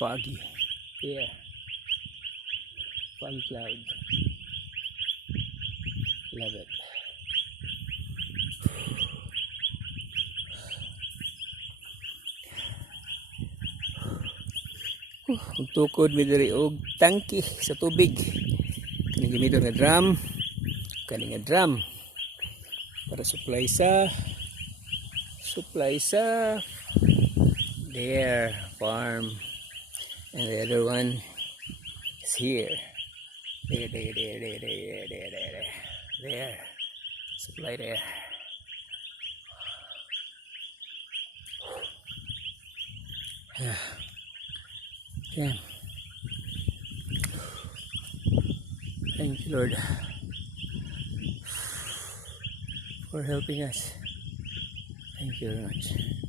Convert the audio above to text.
foggy. Yeah. Foggy cloud. Love it. Tukod mi diri og tangke sa tubig. Kani gamiton nga drum. Kani nga drum para supply sa their farm, and the other one is here. There. Supply there. Yeah. Thank you, Lord, for helping us. Thank you very much.